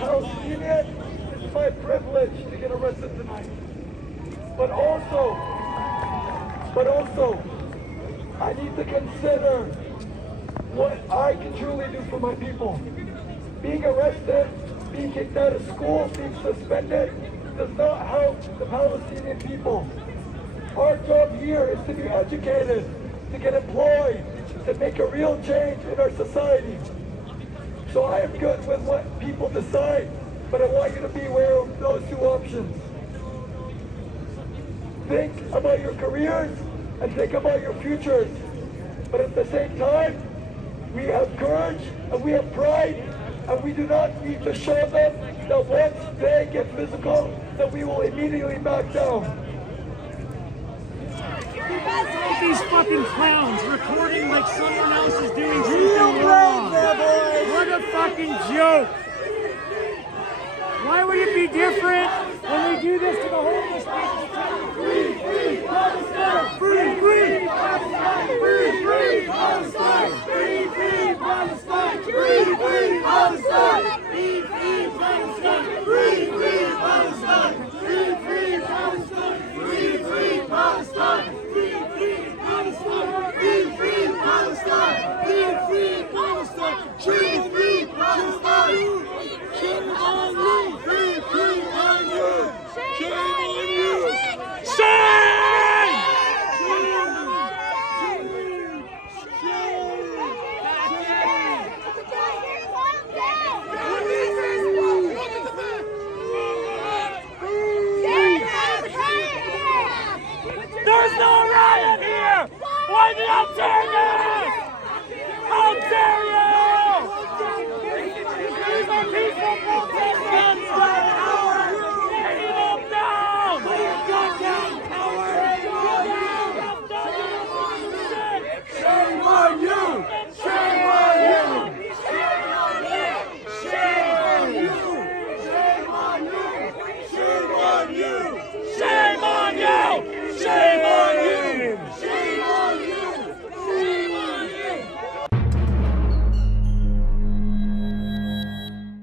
Palestinian, it's my privilege to get arrested tonight. But also, I need to consider what I can truly do for my people. Being arrested, being kicked out of school, being suspended, does not help the Palestinian people. Our job here is to be educated, to get employed, to make a real change in our society. So I am good with what people decide, but I want you to be aware of those two options. Think about your careers and think about your futures. But at the same time, we have courage and we have pride, and we do not need to show them that once they get physical, that we will immediately back down. These fucking clowns recording like someone else is doing something wrong. What a fucking joke. Why would it be different when we do this to the homeless people? Free, free, Palestine! Free, free, Palestine! Free, free, Palestine! Free, free, Palestine!